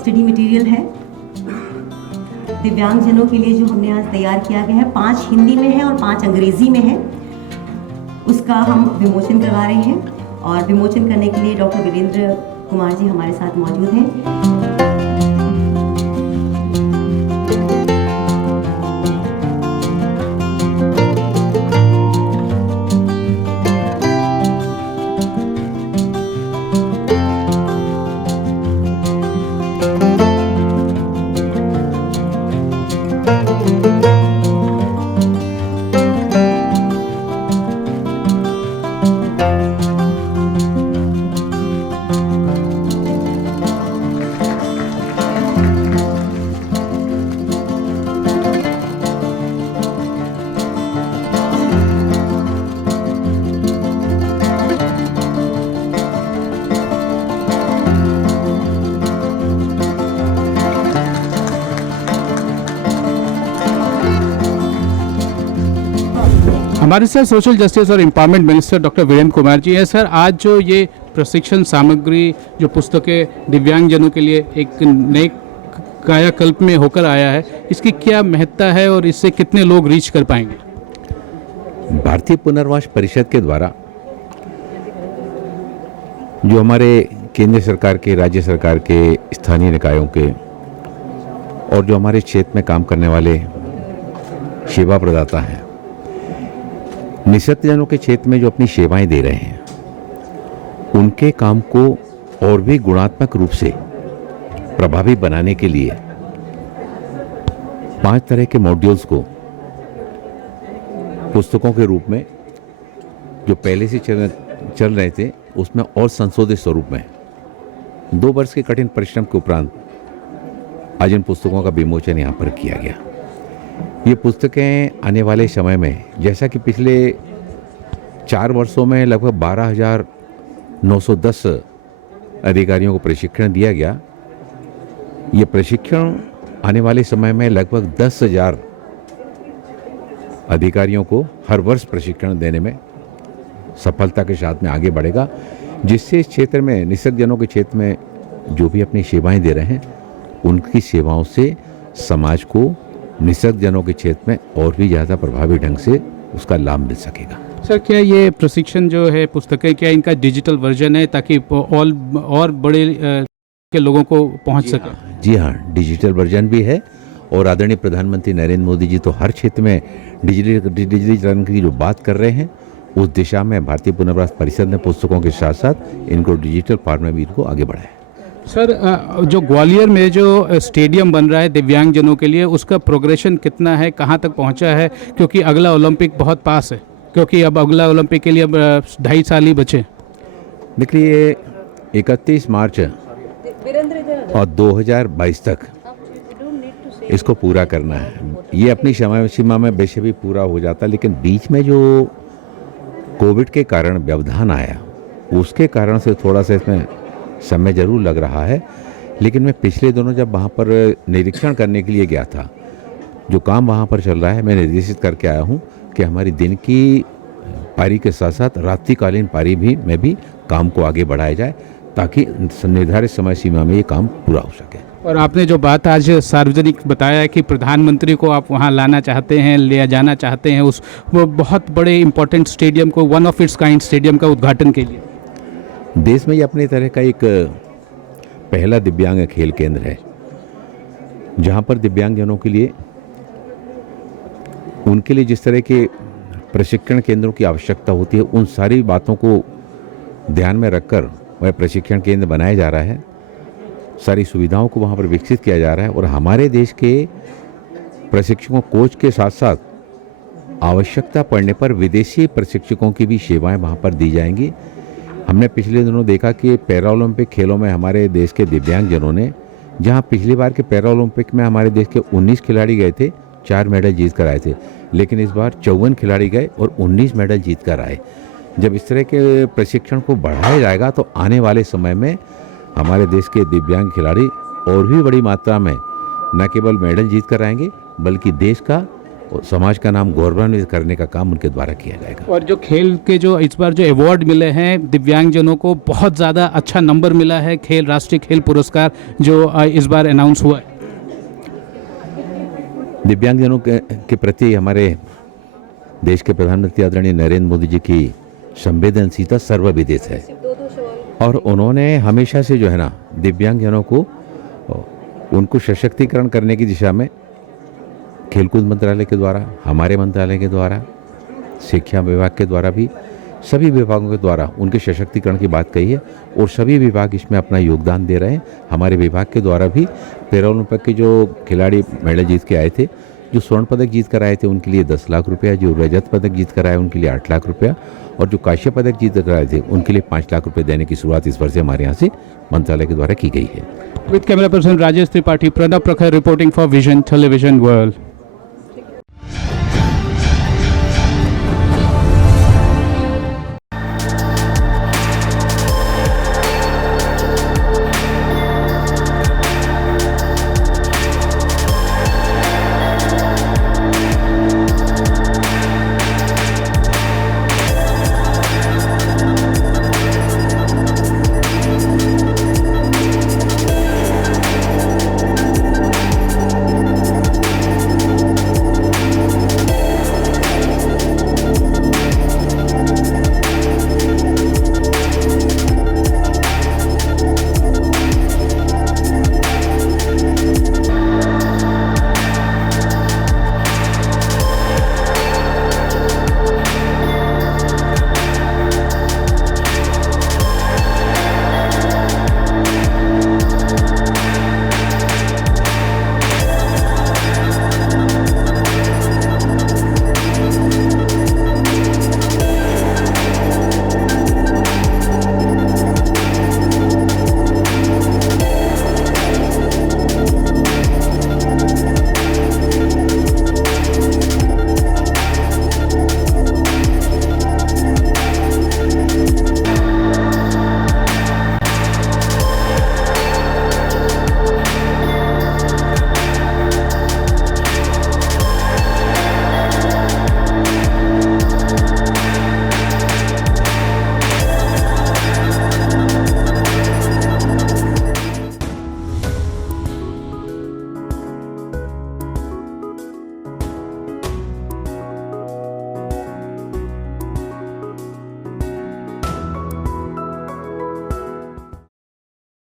Study material है दिव्यांगजनों के लिए जो हमने आज तैयार किया गया है। 5 हिंदी में है और 5 अंग्रेजी में है। उसका हम विमोचन करवा रहे हैं और विमोचन करने के लिए डॉक्टर वीरेंद्र कुमार जी हमारे साथ मौजूद हैं। हमारे साथ सोशल जस्टिस और empowerment minister doctor Virendra Kumar ji हैं। सर, आज जो ये प्रशिक्षण सामग्री जो पुस्तकें दिव्यांगजनों के लिए एक नए कायाकल्प में होकर आया है, इसकी क्या महत्ता है और इससे कितने लोग रीच कर पाएंगे? भारतीय पुनर्वास परिषद के द्वारा जो हमारे केंद्र सरकार के, राज्य सरकार के, स्थानीय निकायों के और जो हमारे क्षेत्र में काम करने वाले सेवा प्रदाता हैं, निःशक्तजनों के क्षेत्र में जो अपनी सेवाएं दे रहे हैं, उनके काम को और भी गुणात्मक रूप से प्रभावी बनाने के लिए 5 तरह के मॉड्यूल्स को पुस्तकों के रूप में जो पहले से चल रहे थे उसमें और संशोधित स्वरूप में 2 वर्ष के कठिन परिश्रम के उपरांत आज इन पुस्तकों का विमोचन यहाँ पर किया गया। ये पुस्तकें आने वाले समय में, जैसा कि पिछले 4 वर्षों में लगभग 12,910 अधिकारियों को प्रशिक्षण दिया गया, ये प्रशिक्षण आने वाले समय में लगभग 10,000 अधिकारियों को हर वर्ष प्रशिक्षण देने में सफलता के साथ में आगे बढ़ेगा, जिससे इस क्षेत्र में, निःशक्तजनों के क्षेत्र में जो भी अपनी सेवाएं दे रहे हैं, उनकी सेवाओं से समाज को निःशक्तजनों के क्षेत्र में और भी ज़्यादा प्रभावी ढंग से उसका लाभ मिल सकेगा। सर, क्या ये प्रशिक्षण जो है पुस्तकें, क्या इनका डिजिटल वर्जन है ताकि और बड़े के लोगों को पहुंच सके? जी हाँ, डिजिटल वर्जन भी है और आदरणीय प्रधानमंत्री नरेंद्र मोदी जी तो हर क्षेत्र में डिजिटलीकरण की जो बात कर रहे हैं, उस दिशा में भारतीय पुनर्वास परिषद ने पुस्तकों के साथ साथ इनको डिजिटल फॉर्म में भी इनको आगे बढ़ाया। सर, जो ग्वालियर में जो स्टेडियम बन रहा है दिव्यांगजनों के लिए, उसका प्रोग्रेशन कितना है, कहाँ तक पहुँचा है? क्योंकि अगला ओलंपिक बहुत पास है, क्योंकि अब अगला ओलंपिक के लिए अब 2.5 साल ही बचे। देखिए, 31 मार्च और 2022 तक इसको पूरा करना है। ये अपनी समय सीमा में वैसे भी पूरा हो जाता, लेकिन बीच में जो कोविड के कारण व्यवधान आया, उसके कारण से थोड़ा सा इसमें समय जरूर लग रहा है। लेकिन मैं पिछले दिनों जब वहाँ पर निरीक्षण करने के लिए गया था, जो काम वहाँ पर चल रहा है, मैं निर्देशित करके आया हूँ कि हमारी दिन की पारी के साथ साथ रात्रिकालीन पारी में भी काम को आगे बढ़ाया जाए, ताकि निर्धारित समय सीमा में ये काम पूरा हो सके। और आपने जो बात आज सार्वजनिक बताया है कि प्रधानमंत्री को आप वहाँ लाना चाहते हैं, ले जाना चाहते हैं, वो बहुत बड़े इम्पोर्टेंट स्टेडियम को, one of its kind stadium का उद्घाटन के लिए। देश में ये अपने तरह का एक पहला दिव्यांग खेल केंद्र है, जहाँ पर दिव्यांगजनों के लिए, उनके लिए जिस तरह के प्रशिक्षण केंद्रों की आवश्यकता होती है, उन सारी बातों को ध्यान में रखकर वह प्रशिक्षण केंद्र बनाया जा रहा है। सारी सुविधाओं को वहाँ पर विकसित किया जा रहा है और हमारे देश के प्रशिक्षकों, कोच के साथ साथ आवश्यकता पड़ने पर विदेशी प्रशिक्षकों की भी सेवाएं वहाँ पर दी जाएंगी। हमने पिछले दिनों देखा कि पैरा ओलंपिक खेलों में हमारे देश के दिव्यांगजनों ने, जहाँ पिछली बार के पैरा ओलंपिक में हमारे देश के 19 खिलाड़ी गए थे, 4 मेडल जीत कर आए थे, लेकिन इस बार 54 खिलाड़ी गए और 19 मेडल जीत कर आए। जब इस तरह के प्रशिक्षण को बढ़ाया जाएगा तो आने वाले समय में हमारे देश के दिव्यांग खिलाड़ी और भी बड़ी मात्रा में न केवल मेडल जीत कर आएंगे, बल्कि देश का और समाज का नाम गौरवान्वित करने का काम उनके द्वारा किया जाएगा। और जो खेल के जो इस बार जो अवार्ड मिले हैं दिव्यांगजनों को, बहुत ज़्यादा अच्छा नंबर मिला है। खेल राष्ट्रीय खेल पुरस्कार जो इस बार अनाउंस हुआ है, दिव्यांगजनों के प्रति हमारे देश के प्रधानमंत्री आदरणीय नरेंद्र मोदी जी की संवेदनशीलता सर्वविदित है और उन्होंने हमेशा से जो है ना दिव्यांगजनों को उनको सशक्तिकरण करने की दिशा में खेलकूद मंत्रालय के द्वारा, हमारे मंत्रालय के द्वारा, शिक्षा विभाग के द्वारा भी सभी विभागों के द्वारा उनके सशक्तिकरण की बात कही है और सभी विभाग इसमें अपना योगदान दे रहे हैं। हमारे विभाग के द्वारा भी पैरा ओलंपिक के जो खिलाड़ी मेडल जीत के आए थे, जो स्वर्ण पदक जीत कर आए थे उनके लिए 10 लाख रुपया, जो रजत पदक जीत कर आए उनके लिए 8 लाख रुपया और जो कांस्य पदक जीत कर आए थे उनके लिए 5 लाख रुपये देने की शुरुआत इस वर्ष से हमारे यहाँ से मंत्रालय के द्वारा की गई है। With camera person Rajesh Tripathi, Pranab Prakhar reporting for vision television world.